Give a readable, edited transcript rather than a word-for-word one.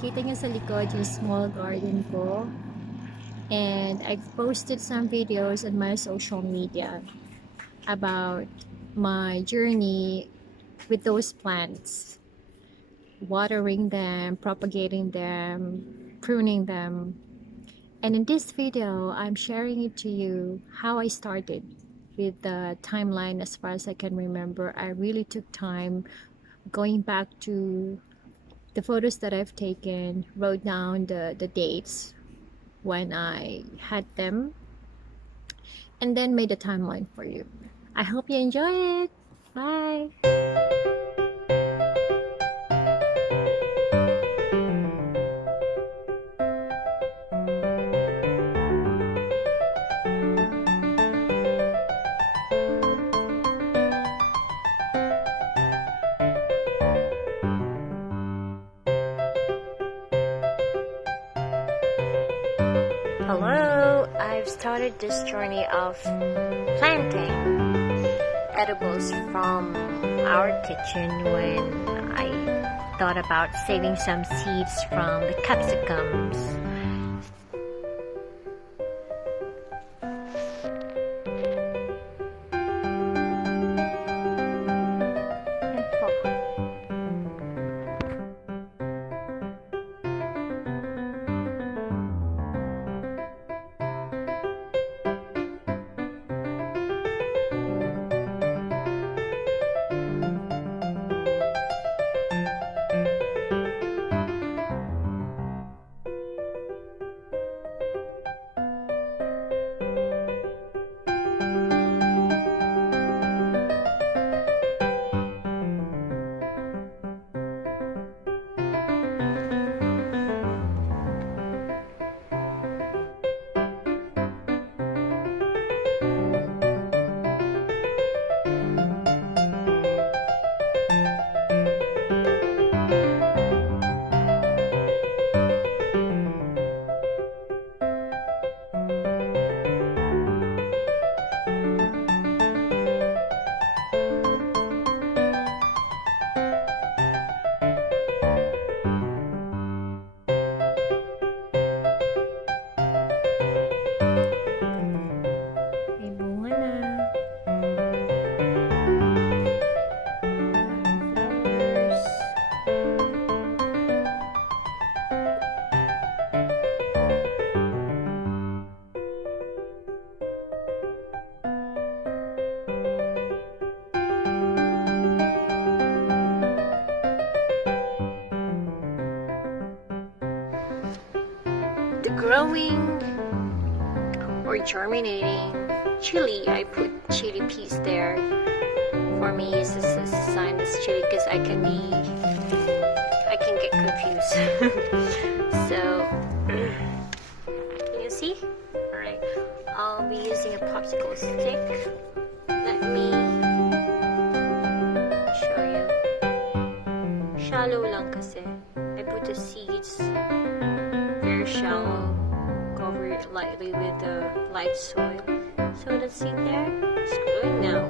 Kita nyo sa likod yung small garden ko. And I've posted some videos on my social media about my journey with those plants. Watering them, propagating them, pruning them. And in this video, I'm sharing it to you how I started with the timeline as far as I can remember. I really took time going back to the photos that I've taken, wrote down the dates when I had them, and then made a timeline for you. I hope you enjoy it. Bye! Hello! I've started this journey of planting edibles from our kitchen when I thought about saving some seeds from the capsicums. Growing or germinating chili, I put chili peas there. For me, it's a sign it's chili because I can get confused. So, can you see? Alright, I'll be using a popsicle stick. Let me show you. Shallow lang kasi. I put the seeds very shallow. Cover it lightly with the light soil. So the seed there is growing now.